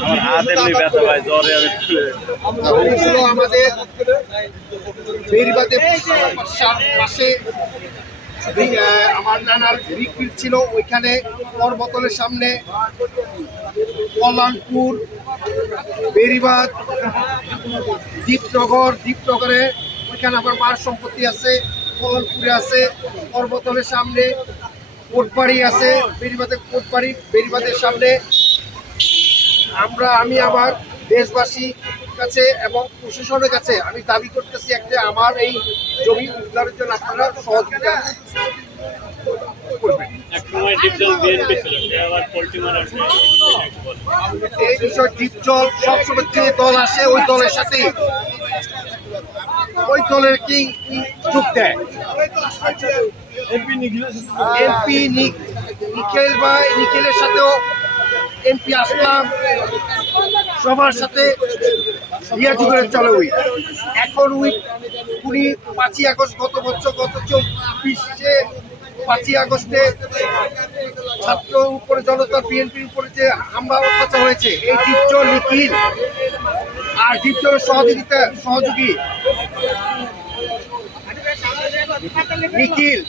আমার হাত এমনি পাশে আমার নানার রিক্রিট ছিল ওইখানে পর্বতলের সামনে কল্যাণপুর বেরিবাদ দ্বীপনগর দ্বীপনগরে ওইখানে আমার মার সম্পত্তি আছে কল্যাণপুরে আছে, পর্বতলের সামনে কোটবাড়ি আছে বেরিবাদের কোটবাড়ি বেরিবাদের সামনে আমরা আমি আমার দেশবাসী কাছে এবং প্রশাসনের কাছে আমি দাবি করতেছি একটা আমার এই জমি উদ্ধারের জন্য আপনারা সহযোগিতা এই বিষয় ডিপজল সবসময় যে দল আসে ওই দলের সাথে ওই দলের কি যোগ দেয়? এমপি নিখিল ভাই নিখিলের সাথেও এমপি আসলাম, সবার সাথে রিয়াজি করে চলে উই। এখন উই উনি পাঁচই আগস্ট, গত বছর, গত চব্বিশে পাঁচই আগস্টে ছাত্র উপরে, জনতা, বিএনপির উপরে যে হামলা, অত্যাচার হয়েছে, এই চিত্র নিখিল আর দীপ্তর সহযোগিতা সহযোগী নিখিল।